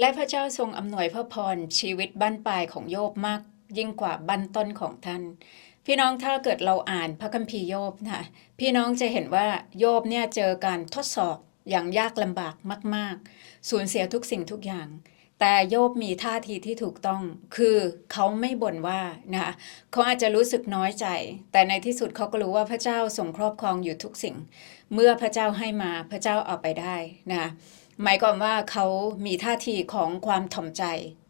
และพระเจ้าทรงอำนวยพระพรชีวิตบั้นปลายของโยบมากยิ่งกว่าบั้นต้นของท่าน พี่น้องถ้าเกิดเราอ่านพระคัมภีร์โยบนะพี่น้องจะเห็นว่าโยบเนี่ยเจอการทดสอบอย่างยากลำบากมาก ๆ สูญเสียทุกสิ่งทุกอย่าง แต่โยบมีท่าทีที่ถูกต้อง คือเขาไม่บ่นว่านะเขาอาจจะรู้สึกน้อยใจ แต่ในที่สุดเขาก็รู้ว่าพระเจ้าทรงครอบครองอยู่ทุกสิ่ง เมื่อพระเจ้าให้มาพระเจ้าเอาไปได้นะ หมายความว่าเขามีท่าทีของความถ่อมใจ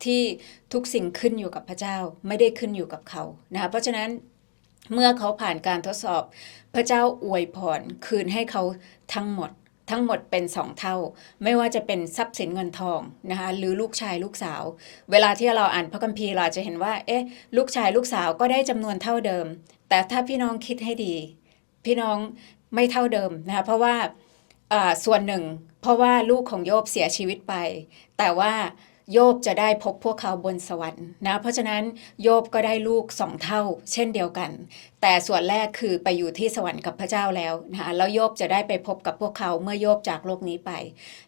ที่ทุกสิ่งขึ้นอยู่กับพระเจ้าไม่ได้ขึ้นอยู่กับเขานะคะเพราะฉะนั้นเมื่อเขาผ่านการทดสอบ พระเจ้าอวยพรคืนให้เขาทั้งหมดทั้งหมดเป็นสองเท่า ไม่ว่าจะเป็นทรัพย์สินเงินทองนะคะหรือลูกชายลูกสาว เวลาที่เราอ่านพระคัมภีร์เราจะเห็นว่าเอ๊ะลูกชายลูกสาวก็ได้จำนวนเท่าเดิม แต่ถ้าพี่น้องคิดให้ดี พี่น้องไม่เท่าเดิมนะคะเพราะว่าอ่า ส่วนหนึ่ง เพราะว่าลูกของโยบเสียชีวิตไป แต่ว่าโยบจะได้พบพวกเขาบนสวรรค์นะ เพราะฉะนั้นโยบก็ได้ลูกสองเท่า เช่นเดียวกัน แต่ส่วนแรกคือไปอยู่ที่สวรรค์กับพระเจ้าแล้วนะแล้วโยบจะได้ไปพบกับพวกเขาเมื่อโยบจากโลกนี้ไป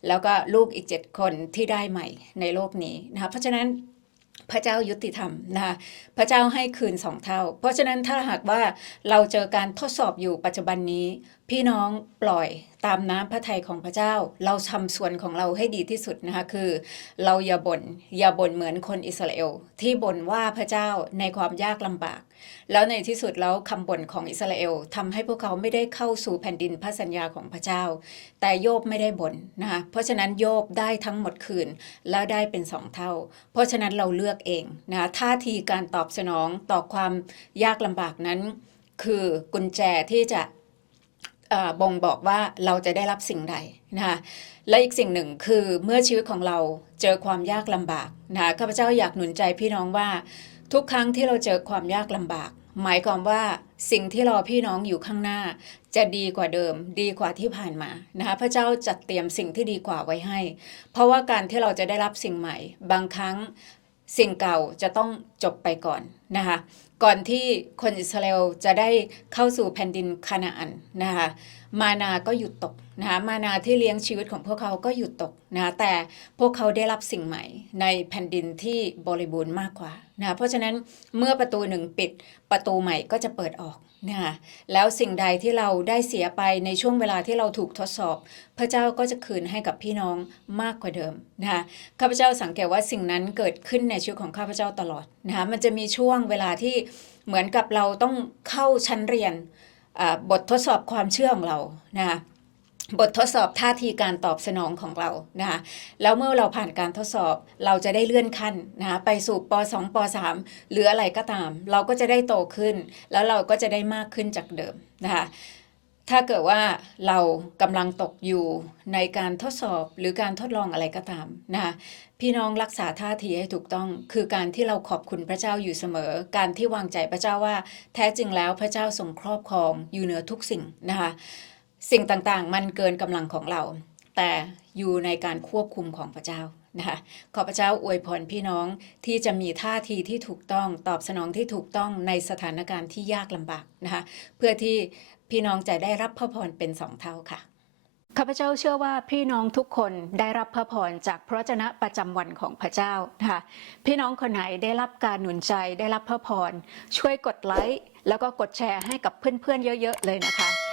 แล้วก็ลูกอีกเจ็ดคนที่ได้ใหม่ในโลกนี้นะคะเพราะฉะนั้นพระเจ้ายุติธรรมนะคะพระเจ้าให้คืนสองเท่า เพราะฉะนั้นถ้าหากว่าเราเจอการทดสอบอยู่ปัจจุบันนี้ พี่น้องปล่อยตามน้ำพระทัยของพระเจ้า เราทำส่วนของเราให้ดีที่สุดนะคะคือ เราอย่าบน่นอย่าบ่นเหมือนคนอิสราเอลที่บ่นว่าพระเจ้าในความยากลำบาก แล้วในที่สุดแล้วคำบ่นของอิสราเอลทำให้พวกเขาไม่ได้เข้าสู่แผ่นดินพระสัญญาของพระเจ้า แต่โยบไม่ได้บ่นนะคะเพราะฉะนั้นโยบได้ทั้งหมดคืนแล้วได้เป็นสองเท่า เพราะฉะนั้นเราเลือกเองนะคะท่าทีการตอบสนองต่อความยากลำบากนั้น คือกุญแจที่จะ บ่งบอกว่าเราจะได้รับสิ่งใดนะคะและอีกสิ่งหนึ่งคือเมื่อชีวิตของเราเจอความยากลำบากนะคะข้าพเจ้าอยากหนุนใจพี่น้องว่า ทุกครั้งที่เราเจอความยากลำบาก หมายความว่าสิ่งที่รอพี่น้องอยู่ข้างหน้า จะดีกว่าเดิม ดีกว่าที่ผ่านมานะคะพระเจ้าจัดเตรียมสิ่งที่ดีกว่าไว้ให้ เพราะว่าการที่เราจะได้รับสิ่งใหม่ บางครั้งสิ่งเก่าจะต้องจบไปก่อนนะคะ ก่อนที่คนอิสราเอลจะได้เข้าสู่แผ่นดินคานาอันนะคะ มานาก็หยุดตกนะคะมานาที่เลี้ยงชีวิตของพวกเขาก็หยุดตกนะคะแต่พวกเขาได้รับสิ่งใหม่ในแผ่นดินที่บริบูรณ์มากกว่านะคะเพราะฉะนั้นเมื่อประตูหนึ่งปิดประตูใหม่ก็จะเปิดออกนะคะแล้วสิ่งใดที่เราได้เสียไปในช่วงเวลาที่เราถูกทดสอบ พระเจ้าก็จะคืนให้กับพี่น้องมากกว่าเดิมนะคะข้าพเจ้าสังเกตว่าสิ่งนั้นเกิดขึ้นในชีวิตของข้าพเจ้าตลอดนะคะมันจะมีช่วงเวลาที่เหมือนกับเราต้องเข้าชั้นเรียน บททดสอบความเชื่อของเรานะคะบททดสอบท่าทีการตอบสนองของเรานะคะแล้วเมื่อเราผ่านการทดสอบเราจะได้เลื่อนขั้นนะคะไปสู่ป .2 ป .3 หรืออะไรก็ตาม เราก็จะได้โตขึ้น แล้วเราก็จะได้มากขึ้นจากเดิมนะคะ ถ้าเกิดว่าเรากำลังตกอยู่ในการทดสอบหรือการทดลองอะไรก็ตามนะคะพี่น้องรักษาท่าทีให้ถูกต้อง คือการที่เราขอบคุณพระเจ้าอยู่เสมอ การที่วางใจพระเจ้าว่า แท้จริงแล้วพระเจ้าทรงครอบครองอยู่เหนือทุกสิ่งนะคะสิ่งต่างๆ มันเกินกำลังของเรา แต่อยู่ในการควบคุมของพระเจ้านะคะขอพระเจ้าอวยพรพี่น้องที่จะมีท่าทีที่ถูกต้องตอบสนองที่ถูกต้องในสถานการณ์ที่ยากลำบากนะคะเพื่อที่ พี่น้องจะได้รับพระพรเป็นสองเท่าค่ะข้าพเจ้าเชื่อว่าพี่น้องทุกคนได้รับพระพรจากพระวจนะประจำวันของพระเจ้านะคะพี่น้องคนไหนได้รับการหนุนใจได้รับพระพรช่วยกดไลค์แล้วก็กดแชร์ให้กับเพื่อนๆเยอะ ๆ เลยนะคะ